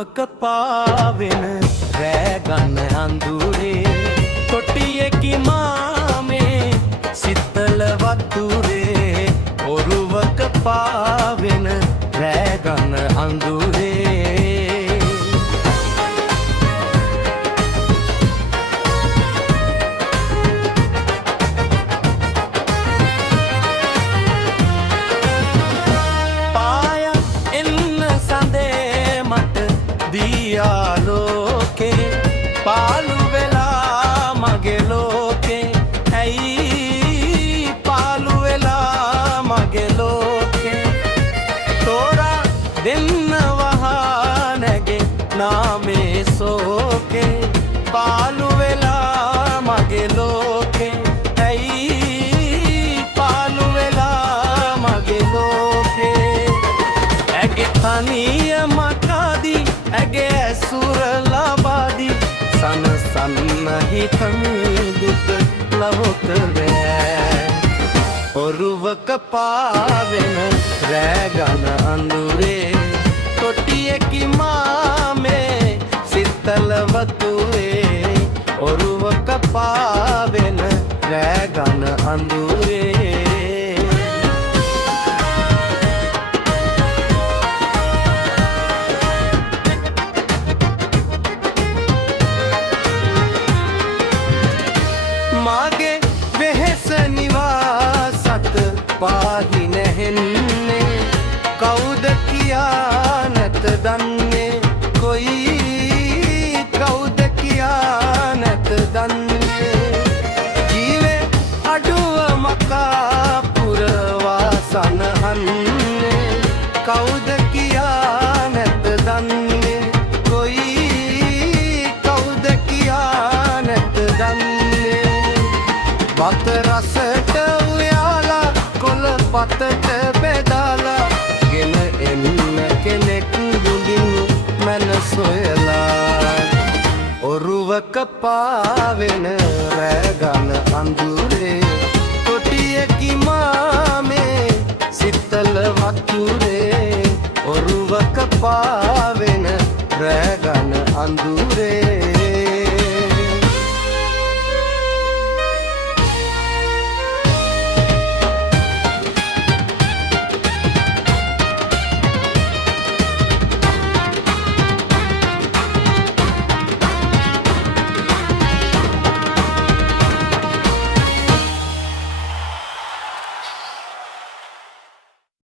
ඔරුවක පාවෙන රෑගන්න අඳුරේ කොටියෙකි මාමේ සිත්තල වතුරේ ඔරුවක පාවෙන රෑගන්න අඳුරේ දියාලෝකේ පාලු වෙලා මගේ ලෝකේ ඇයි පාලු වෙලා මගේ ලෝකේ තෝරා දෙන්න වහා නැගේ නාමේ සෝකේ පාලු වෙලා මගේ ලෝකේ ඇයි පාලු වෙලා මගේ ලෝකේ ඇගේ තනිය මකාදී ඇගේ ඇසුර ලබාදී සනසන්න හිතන් දුක ලවතරෑ ඔරුවක පාවෙන රෑගන අඳුරේ කොටියෙකි මාමේ සිත්තල වතුරේ ඔරුවක පාවෙන රෑගන අඳුරේ මාගේ වෙහෙස නිවාසත පාහි නැහෙන්නේ කවුද කියා නැත දන්නේ කොයි කවුද කියා නැත දන්නේ ජීවේ අඩුව මකා පුරවා සනහන්නේ කවුද කියා නැත දන්නේ කොයි කවුද කියා නැත දන්නේ පත රසට උයාලා කොළ පතට බෙදාලා ගෙන එන්න කෙනෙක් දුඳින් මන සොයලා ඔරුවක පාවෙන රෑගන